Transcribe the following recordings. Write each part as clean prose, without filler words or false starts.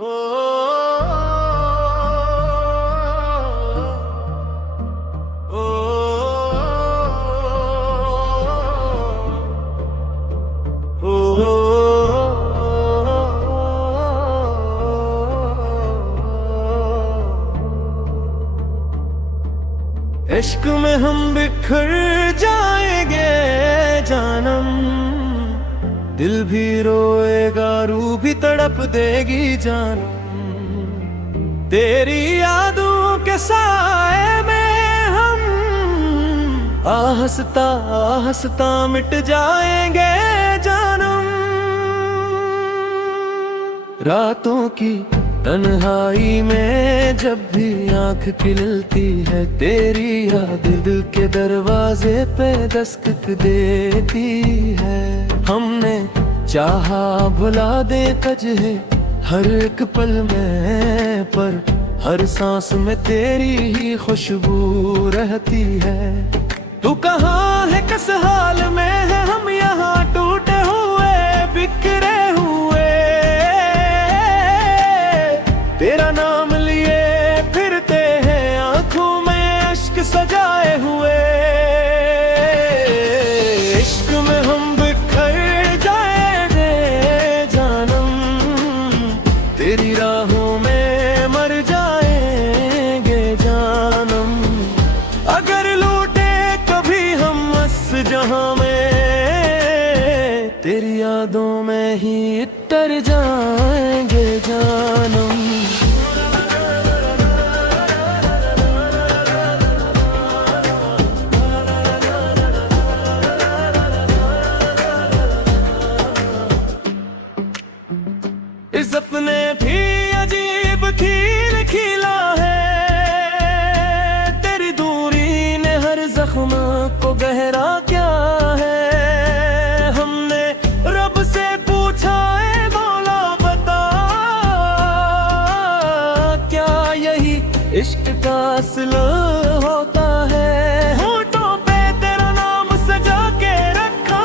हो ओ इश्क में हम बिखर जाएंगे जानम, दिल भी रोएगा रूह भी तड़प देगी जानम। तेरी यादों के साए में हम आहस्ता आहस्ता मिट जाएंगे जानम। रातों की तन्हाई में जब भी आंख खिलती है तेरी याद दिल के दरवाजे पे दस्तक देती है। हमने चाहा भुला दे तुझे हर एक पल में, पर हर सांस में तेरी ही खुशबू रहती है। तू कहाँ है किस हाल में है, हम यहाँ टूटे हुए बिखरे हुए, तेरा नाम लिए फिरते हैं आंखों में अश्क सजाए हुए। इश्क में हम बिखर जाएंगे जानम, तेरी राहों में मर जाएंगे जानम। अगर लूटे कभी हम इस जहां में, तेरी यादों में ही तर जाएंगे जानम। इस अपने भी अजीब खील खिला है, तेरी दूरी ने हर जख्म को गहरा क्या है। हमने रब से पूछा है मौला बता, क्या यही इश्क का असल होता है। होठों पे तेरा नाम सजा के रखा,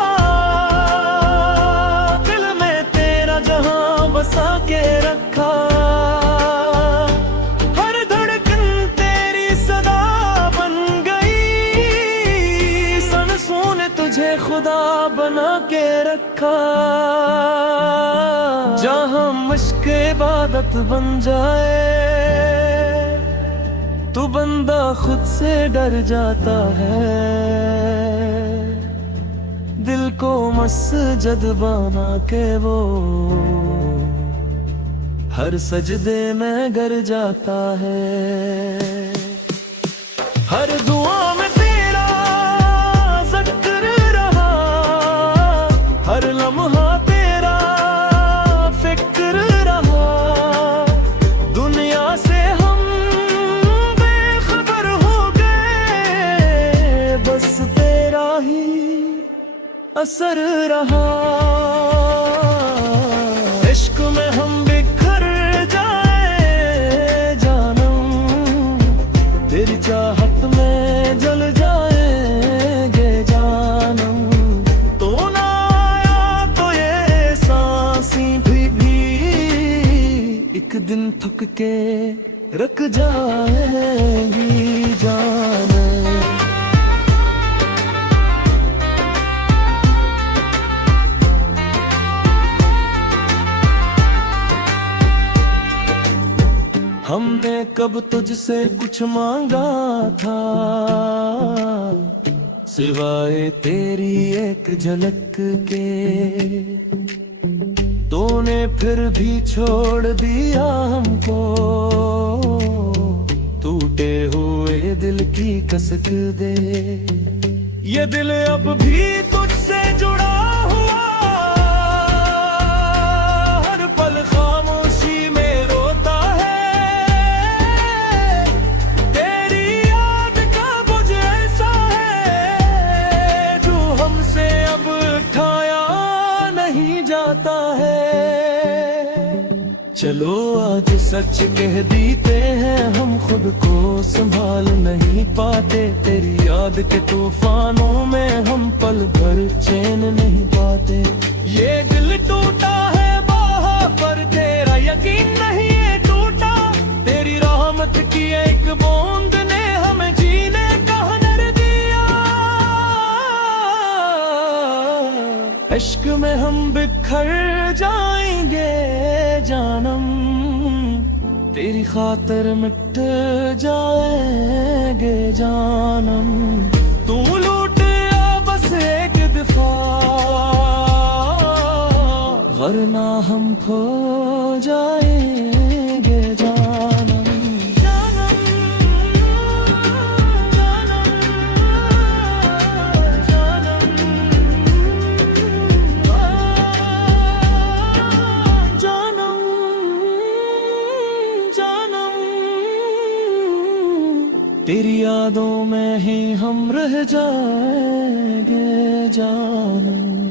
दिल में तेरा जहां बसा के रखा। हर धड़कन तेरी सदा बन गई, सांसों ने तुझे खुदा बना के रखा। जहां मुश्क इबादत बन जाए, तो बंदा खुद से डर जाता है। दिल को मस्जिद बना के वो हर सजदे में गर जाता है। हर दुआ में तेरा ज़िक्र रहा, हर लम्हा तेरा फिक्र रहा। दुनिया से हम बेखबर हो गए, बस तेरा ही असर रहा। इश्क में हम बिखर जाए जानम, तेरी चाहत में जल जाएंगे जानम। तो ना आया तो ये सांसी भी एक दिन थक के रख जाएंगी जानम। हमने कब तुझसे कुछ मांगा था, सिवाय तेरी एक झलक के। तूने फिर भी छोड़ दिया हमको, टूटे हुए दिल की कसक दे। ये दिल अब भी तुझसे जुड़ा हुआ, हर पल खामोशी में रोता है। तेरी याद का बोझ ऐसा है, जो हमसे अब उठाया नहीं जाता है। चलो आज सच कह देते हैं, हम खुद को संभाल नहीं पाते। तेरी याद के तूफानों में हम पल भर चैन नहीं पाते। ये दिल टूटा है बाहों पर तेरा यकीन नहीं बिखर जाएंगे जानम, तेरी खातर मिट जाएंगे जानम। तू लूट आ बस एक दफा, वरना हम खो जाएंगे जानम। तेरी यादों में ही हम रह जाएंगे जानम।